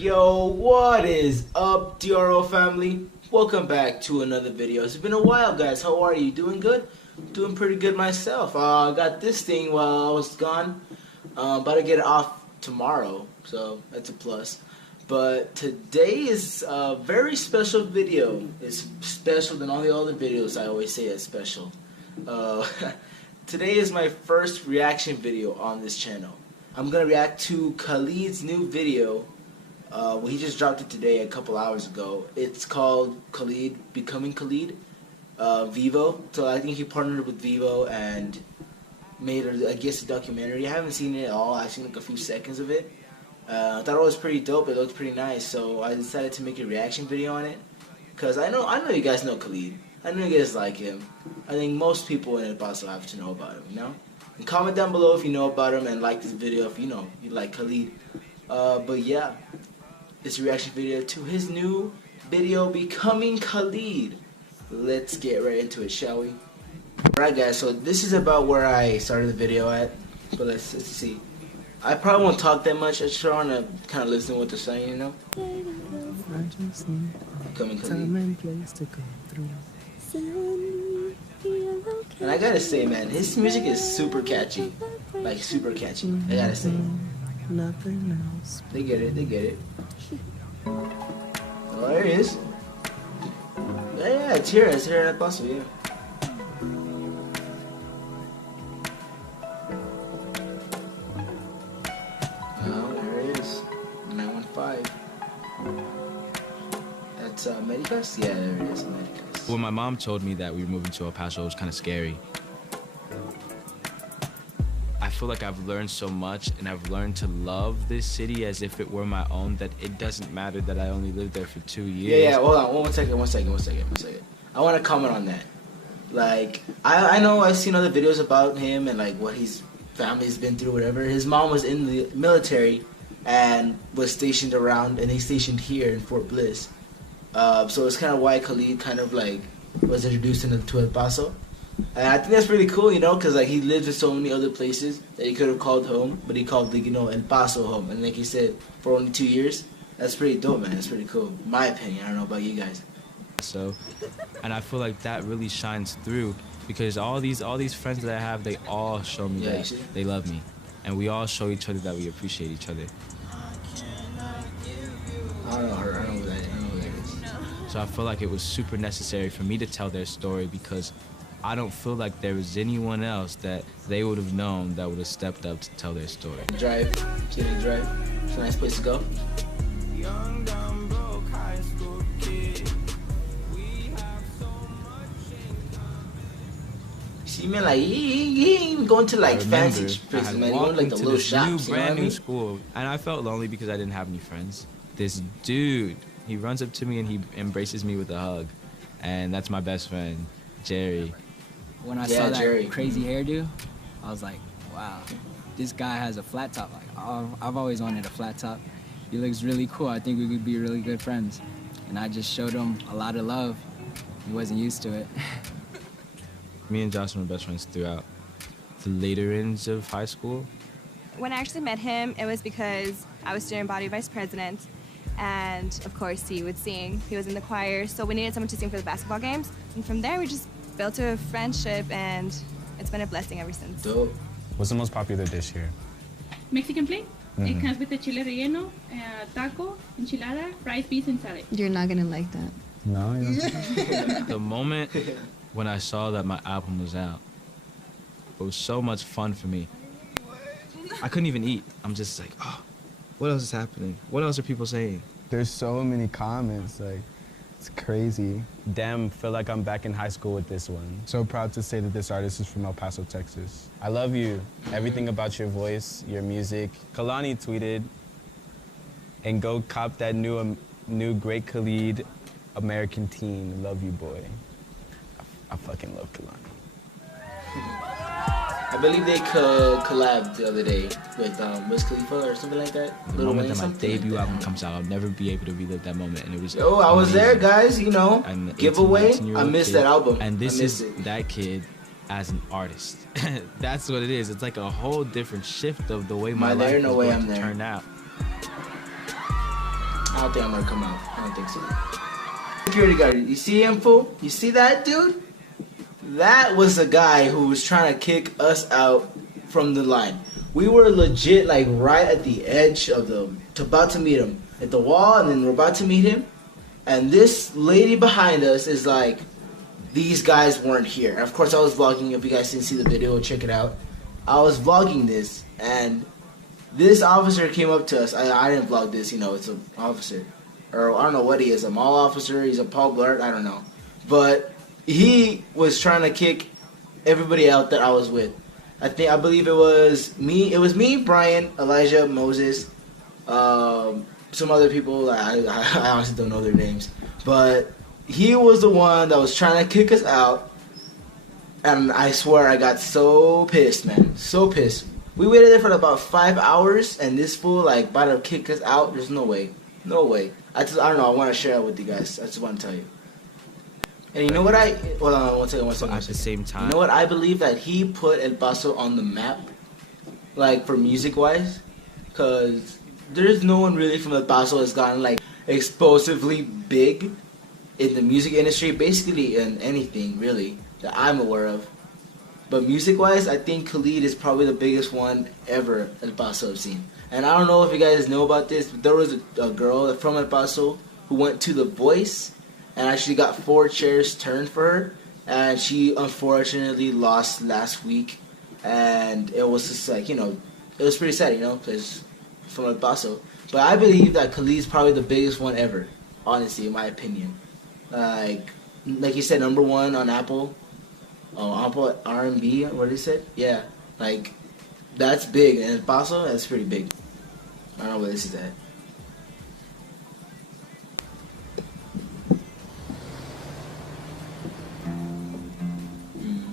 Yo, what is up, DRO family? Welcome back to another video. It's been a while, guys. How are you? Doing good? Doing pretty good myself. I got this thing while I was gone. About to get it off tomorrow, so that's a plus. But today is a very special video. It's special than all the other videos I always say it's special. Today is my first reaction video on this channel. I'm going to react to Khalid's new video. He just dropped it today a couple hours ago. It's called Khalid Becoming Khalid, Vivo. So I think he partnered with Vivo and made, I guess, a documentary. I haven't seen it at all. I've seen like a few seconds of it. I thought it was pretty dope. It looked pretty nice. So I decided to make a reaction video on it. Because I know you guys know Khalid. I know you guys like him. I think most people in El Paso have to know about him, you know? And comment down below if you know about him and like this video if you know you like Khalid. But yeah. It's a reaction video to his new video, Becoming Khalid. Let's get right into it, shall we? Alright guys, so this is about where I started the video at. But let's see. I probably won't talk that much. I just want to kind of listen to what they're saying, you know? Becoming Khalid. And I gotta say, man, his music is super catchy. Like, super catchy. I gotta say. They get it, they get it. Oh, there it is. Yeah, it's here in El Paso, yeah. Oh, there it is. 915. That's Medicas? Yeah, there it is, Medicas. When my mom told me that we were moving to El Paso, it was kind of scary. I feel like I've learned so much, and I've learned to love this city as if it were my own, that it doesn't matter that I only lived there for 2 years. Yeah, hold on, one second. I want to comment on that. Like, I know I've seen other videos about him and like what his family's been through, whatever. His mom was in the military and was stationed around, and they stationed here in Fort Bliss. So it's kind of why Khalid kind of like was introduced to El Paso. And I think that's pretty cool, you know, because like he lives in so many other places that he could have called home, but he called, like, you know, El Paso home. And like he said, for only 2 years, that's pretty dope, man. That's pretty cool. In my opinion, I don't know about you guys. So, and I feel like that really shines through because all these friends that I have, they all show me that they love me, and we all show each other that we appreciate each other. I don't know her. I don't know who that is. So I feel like it was super necessary for me to tell their story because I don't feel like there was anyone else that they would have known that would have stepped up to tell their story. Drive, City Drive. It's a nice place to go. See, man, like he ain't even going to like fancy places, man. He going to like the little shops. Brand new school, and I felt lonely because I didn't have any friends. This dude, he runs up to me and he embraces me with a hug, and that's my best friend, Jerry. When I saw that crazy hairdo, I was like, wow, this guy has a flat top. Like, I've always wanted a flat top. He looks really cool. I think we could be really good friends. And I just showed him a lot of love. He wasn't used to it. Me and Josh were best friends throughout the later ends of high school. When I actually met him, it was because I was student body vice president. And of course, he would sing. He was in the choir, so we needed someone to sing for the basketball games. And from there, we just built a friendship, and it's been a blessing ever since. Dope. What's the most popular dish here? Mexican plate. It comes with the chile relleno, taco, enchilada, fried beans, and salad. You're not gonna like that. No, you don't. The moment when I saw that my album was out, it was so much fun for me. I couldn't even eat. I'm just like, oh, what else is happening? What else are people saying? There's so many comments, like, it's crazy. Damn, feel like I'm back in high school with this one. So proud to say that this artist is from El Paso, Texas. I love you. Everything about your voice, your music. Kalani tweeted, and go cop that new Great Khalid American Teen. Love you, boy. I fucking love Kalani. I believe they collabed the other day with Wiz Khalifa or something like that. The moment that my debut album comes out, I'll never be able to relive that moment. And it was Yo, I was there, guys. You know, giveaway. I missed that album. And this is that kid as an artist. That's what it is. It's like a whole different shift of the way my life is going to turn out. I don't think I'm gonna come out. I don't think so. Security guard, you see him, fool? You see that dude? That was the guy who was trying to kick us out from the line. We were legit like right at the edge of about to meet him at the wall, and then we're about to meet him. And this lady behind us is like, these guys weren't here. And of course, I was vlogging. If you guys didn't see the video, check it out. I was vlogging this, and this officer came up to us. I didn't vlog this, you know, it's an officer. Or I don't know what he is, a mall officer, he's a Paul Blart, I don't know. But he was trying to kick everybody out that I was with. I believe it was me, Brian, Elijah, Moses, some other people, I honestly don't know their names. But he was the one that was trying to kick us out. And I swear I got so pissed, man. So pissed. We waited there for about 5 hours, and this fool like about to kick us out. There's no way. No way. I don't know. I want to share it with you guys. I just want to tell you. And you know what hold on one second. At the same time, you know what? I believe that he put El Paso on the map, like for music-wise, because there's no one really from El Paso that's gotten like explosively big in the music industry, basically in anything really that I'm aware of. But music-wise, I think Khalid is probably the biggest one ever El Paso have seen. And I don't know if you guys know about this, but there was a girl from El Paso who went to The Voice and actually got 4 chairs turned for her. And she unfortunately lost last week. And it was just like, you know, it was pretty sad, you know, because from El Paso. But I believe that Khalid's probably the biggest one ever, honestly, in my opinion. Like you said, #1 on Apple. Apple R&B, what is it? Yeah, like that's big, and El Paso, that's pretty big. I don't know where this is at.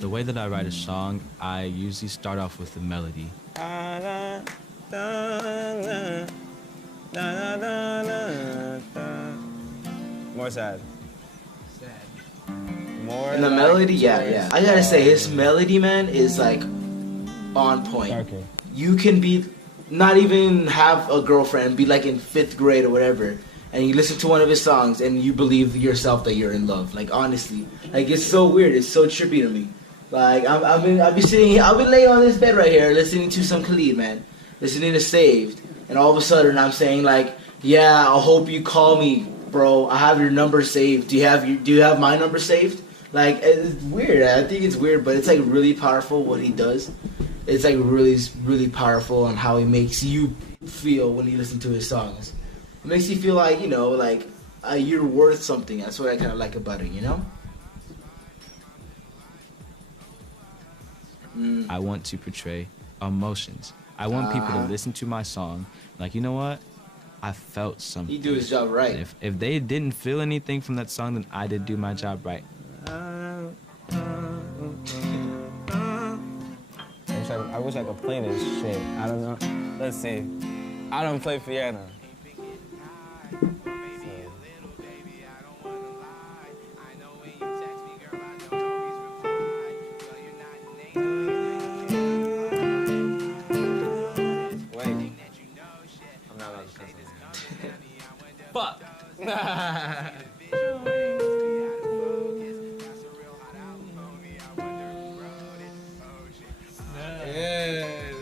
The way that I write a song, I usually start off with the melody. More sad. More and the like melody, yeah. I gotta say, his melody, man, is like on point. Okay. You can be not even have a girlfriend, be like in 5th grade or whatever, and you listen to one of his songs and you believe yourself that you're in love. Like honestly, like it's so weird. It's so trippy to me. Like I'll be sitting here, I'll be laying on this bed right here, listening to some Khalid, man, listening to Saved, and all of a sudden I'm saying like, yeah, I hope you call me, bro. I have your number saved. Do you have my number saved? Like, it's weird. I think it's weird, but it's like really powerful what he does. It's like really, really powerful on how he makes you feel when you listen to his songs. It makes you feel like, you know, like you're worth something. That's what I kind of like about it, you know? I want to portray emotions. I want people to listen to my song, like, you know what? I felt something. He do his job right. And if they didn't feel anything from that song, then I did do my job right. I wish I could play this shit. I don't know. Let's see. I don't play piano. Wait. I'm not allowed to cuss. Fuck.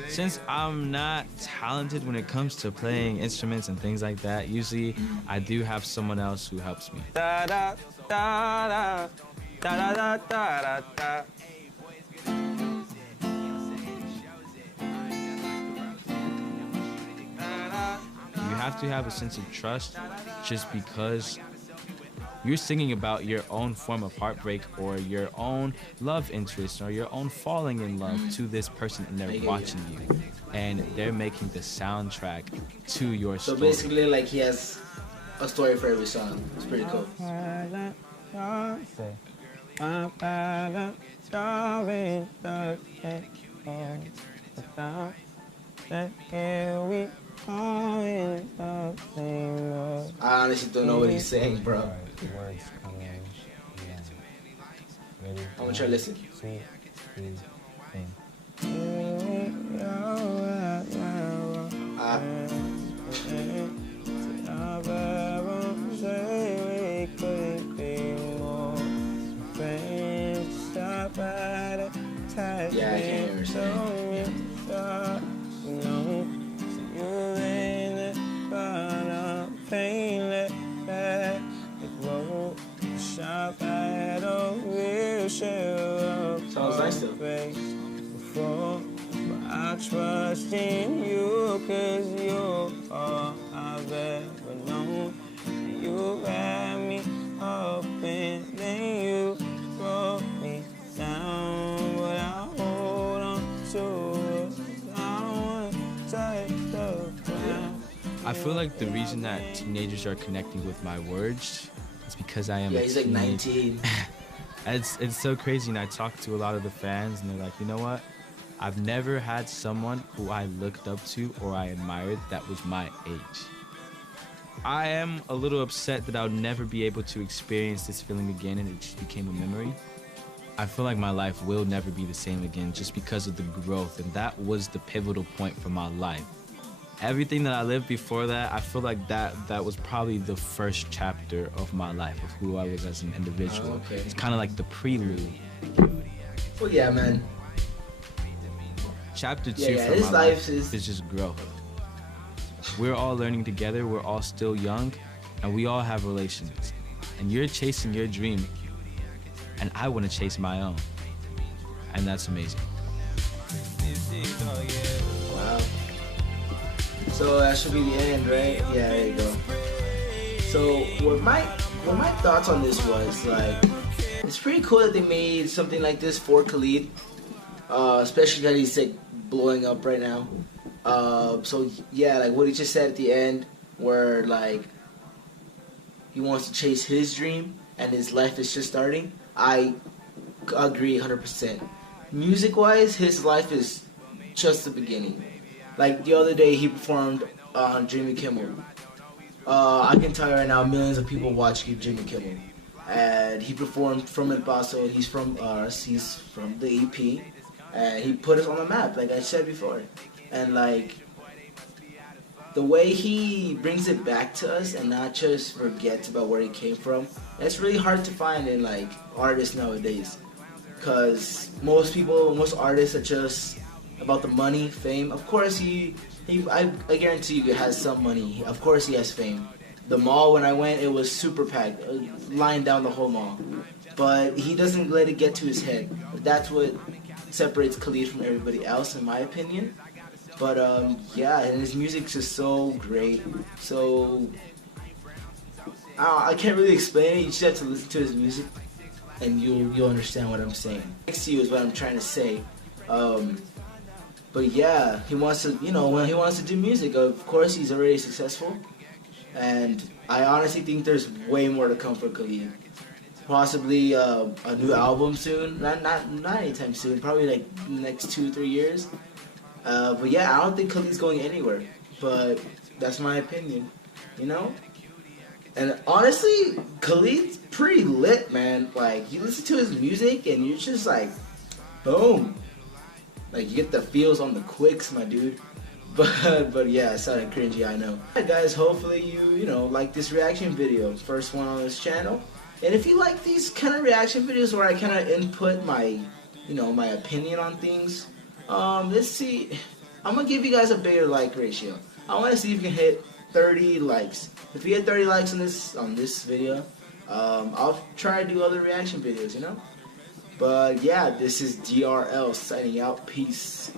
Since I'm not talented when it comes to playing instruments and things like that, usually I do have someone else who helps me. Da da da da da da da da. You have to have a sense of trust just because you're singing about your own form of heartbreak or your own love interest or your own falling in love to this person, and they're watching you and they're making the soundtrack to your story. So basically, like, he has a story for every song. It's pretty cool. I honestly don't know what he's saying, bro. Words coming. Yeah. I'm gonna try to listen. Sweet, sweet thing. Yeah, I can't understand. Sounds nice though. I trust in you, 'cause you're all I've ever known. You wrap me up and then you broke me down, but I hold on to it. I don't want to take the ground. I feel like the reason that teenagers are connecting with my words is because I am Yeah, he's like 19. It's so crazy, and I talk to a lot of the fans, and they're like, you know what? I've never had someone who I looked up to or I admired that was my age. I am a little upset that I'll never be able to experience this feeling again, and it just became a memory. I feel like my life will never be the same again just because of the growth, and that was the pivotal point for my life. Everything that I lived before that, I feel like that was probably the first chapter of my life, of who I was as an individual. Oh, okay. It's kind of like the prelude. Well, yeah, man. Chapter 2 for his my life life is just growth. We're all learning together, we're all still young, and we all have relations. And you're chasing your dream, and I want to chase my own. And that's amazing. Wow. So that should be the end, right? Yeah, there you go. So what my thoughts on this was, like, it's pretty cool that they made something like this for Khalid, especially that he's like blowing up right now. So yeah, like what he just said at the end, where like he wants to chase his dream and his life is just starting. I agree 100%. Music-wise, his life is just the beginning. Like the other day, he performed on Jimmy Kimmel. I can tell you right now, millions of people watch Jimmy Kimmel, and he performed from El Paso. He's from us. He's from the EP, and he put us on the map, like I said before. And like the way he brings it back to us, and not just forgets about where he came from. It's really hard to find in like artists nowadays, because most artists are just about the money, fame. Of course, I guarantee you he has some money. Of course he has fame. The mall, when I went, it was super packed, lying down the whole mall. But he doesn't let it get to his head. That's what separates Khalid from everybody else, in my opinion. But yeah, and his music's just so great. So I can't really explain it. You just have to listen to his music, and you'll understand what I'm saying. Next to you is what I'm trying to say. But yeah, he wants to, when he wants to do music, of course he's already successful. And I honestly think there's way more to come for Khalid. Possibly a new album soon. Not anytime soon. Probably like the next 2-3 years. But yeah, I don't think Khalid's going anywhere. But that's my opinion, And honestly, Khalid's pretty lit, man. Like, you listen to his music and you're just like, boom. Like, you get the feels on the quicks, my dude. But yeah, it sounded cringy, I know. Alright guys, hopefully you like this reaction video. First one on this channel. And if you like these kind of reaction videos where I kind of input my, my opinion on things, let's see. I'm going to give you guys a bigger like ratio. I want to see if you can hit 30 likes. If you hit 30 likes on this video, I'll try to do other reaction videos, But yeah, this is DRL signing out. Peace.